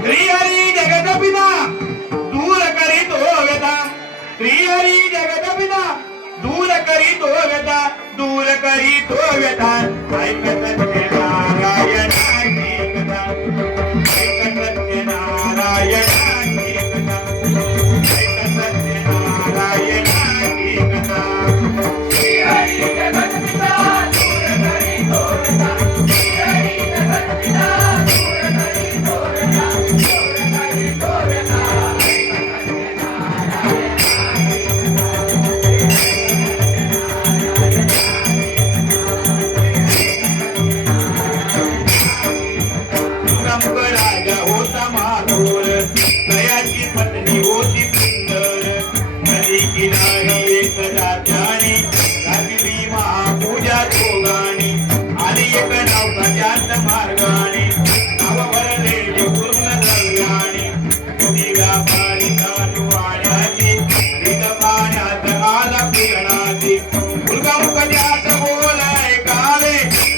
श्रीहरी जगदपिता दूर करीत होता श्रीहरी जगदपिता दूर करीत होता दूर करीत होता ऐकत नारायणाची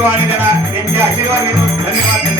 नतमस्तक आणि त्यांना त्यांचे आशीर्वाद घेतो धन्यवाद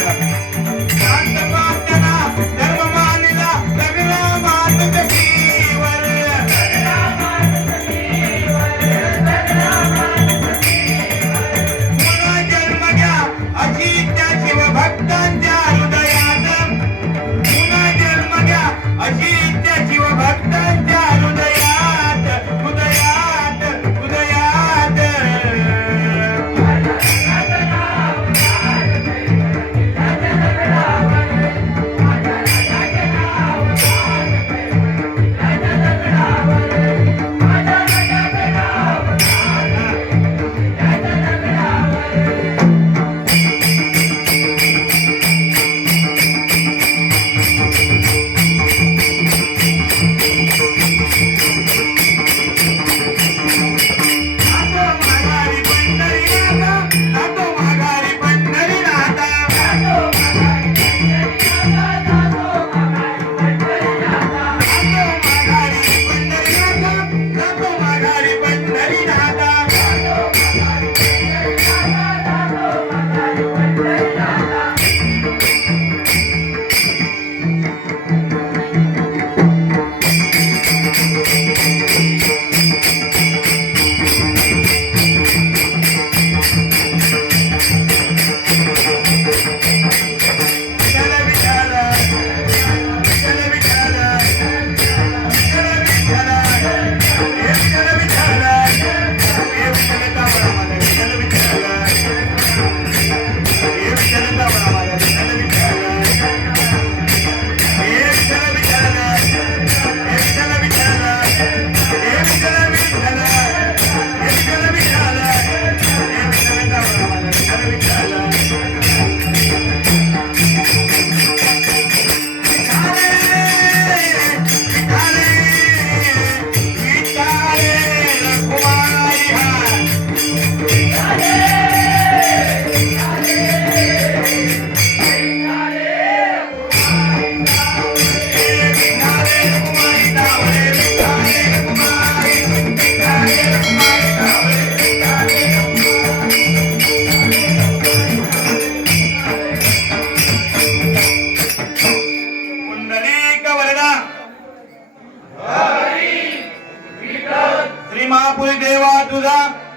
Do the